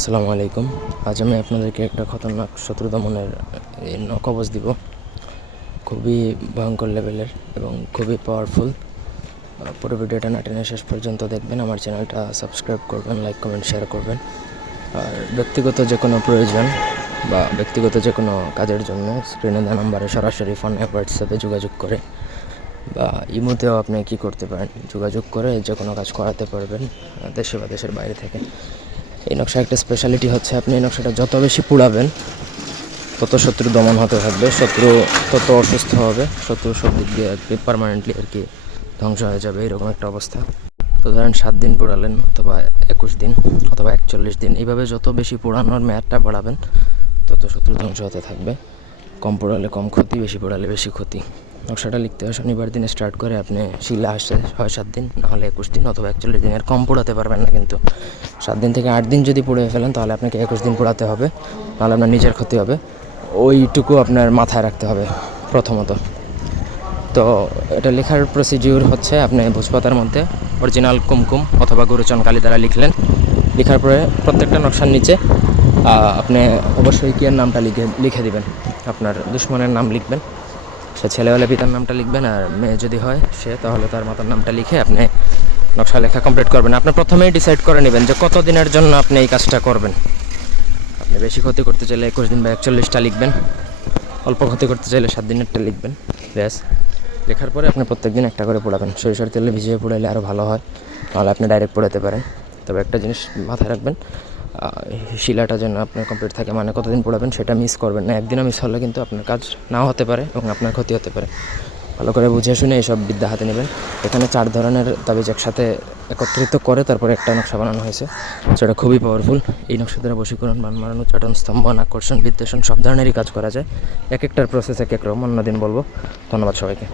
আসসালামু আলাইকুম। আজ আমি আপনাদেরকে একটা খতরনাক শত্রু দমনের নকবজ দিব। খুবই ভয়ঙ্কর লেভেলের এবং খুবই পাওয়ারফুল পুরো ভিডিওটা না টেনে শেষ পর্যন্ত দেখবেন, আমার চ্যানেলটা সাবস্ক্রাইব করবেন লাইক কমেন্ট শেয়ার করবেন। আর ব্যক্তিগত যে কোনো প্রয়োজন বা ব্যক্তিগত যে কোনো কাজের জন্য স্ক্রিনে দেওয়া নাম্বারে সরাসরি ফোনে হোয়াটসঅ্যাপে যোগাযোগ করে বা ইমোতেও আপনি কি করতে পারেন, যোগাযোগ করে যে কোনো কাজ করাতে পারবেন দেশে বা দেশের বাইরে থেকে। এই নকশার একটা স্পেশালিটি হচ্ছে আপনি এই নকশাটা যত বেশি পুড়াবেন, তত শত্রু দমন হতে থাকবে, শত্রু তত অসুস্থ হবে, শত্রু সব দিক দিয়ে আর কি পারমানেন্টলি আর কি ধ্বংস হয়ে যাবে, এরকম একটা অবস্থা। তো ধরেন সাত দিন পোড়ালেন অথবা একুশ দিন অথবা একচল্লিশ দিন, এইভাবে যত বেশি পোড়ানোর মেয়াদটা বাড়াবেন, তত শত্রু ধ্বংস হতে থাকবে। কম পোড়ালে কম ক্ষতি, বেশি পোড়ালে বেশি ক্ষতি। নকশাটা লিখতে হয়। শনিবার দিনে স্টার্ট করে আপনি শিলা আসছে ছয়, সাত দিন, নাহলে একুশ দিন অথবা একচল্লিশ দিন এর কম পোড়াতে পারবেন না কিন্তু। সাত দিন থেকে আট দিন যদি পড়ে ফেলেন, তাহলে আপনাকে একুশ দিন পোড়াতে হবে। তাহলে আপনার নিজের ক্ষতি হবে। ওইটুকু আপনার মাথায় রাখতে হবে প্রথমত। তো এটা লেখার প্রসিডিউর হচ্ছে আপনি ভোজপাতার মধ্যে অরিজিনাল কুমকুম অথবা গুরুচন কালী দ্বারা লিখলেন। লেখার পরে প্রত্যেকটা নকশার নিচে আপনি অবশ্যই কিয়ের নামটা লিখে লিখে দিবেন। আপনার দুশ্মনের নাম লিখবেন। সে ছেলে হলে পিতার নামটা লিখবেন আর মেয়ে যদি হয় সে, তাহলে তার মাতার নামটা লিখে আপনি নকশা লেখা কমপ্লিট করবেন। আপনি প্রথমেই ডিসাইড করে নেবেন যে কত দিনের জন্য আপনি এই কাজটা করবেন। আপনি বেশি ক্ষতি করতে চাইলে একুশ দিন বা একচল্লিশটা লিখবেন। অল্প ক্ষতি করতে চাইলে সাত দিনেরটা লিখবেন। ব্যাস। লেখার পরে আপনি প্রত্যেক দিন একটা করে পোড়াবেন। সরিষার তেলে ভিজিয়ে পোড়াইলে আরও ভালো হয়। তাহলে আপনি ডাইরেক্ট পোড়াতে পারেন। তবে একটা জিনিস মাথায় রাখবেন শিলাটা যেন আপনার কমপ্লিট থাকে মানে কতদিন পড়াবেন সেটা মিস করবেন না। একদিনও মিস হলে কিন্তু আপনার কাজ নাও হতে পারে এবং আপনার ক্ষতি হতে পারে। ভালো করে বুঝে শুনে এইসব বিদ্যা হাতে নেবেন। এখানে চার ধরনের তাবিজ একসাথে একত্রিত করে তারপরে একটা নকশা বানানো হয়েছে সেটা খুবই পাওয়ারফুল এই নকশা দ্বারা বশীকরণ বান মারানো চাটন স্তম্ভন আকর্ষণ বিদ্বেষণ, সব ধরনেরই কাজ করা যায়। এক একটার প্রসেস এক এক রকম, অন্যদিন বলব। ধন্যবাদ সবাইকে।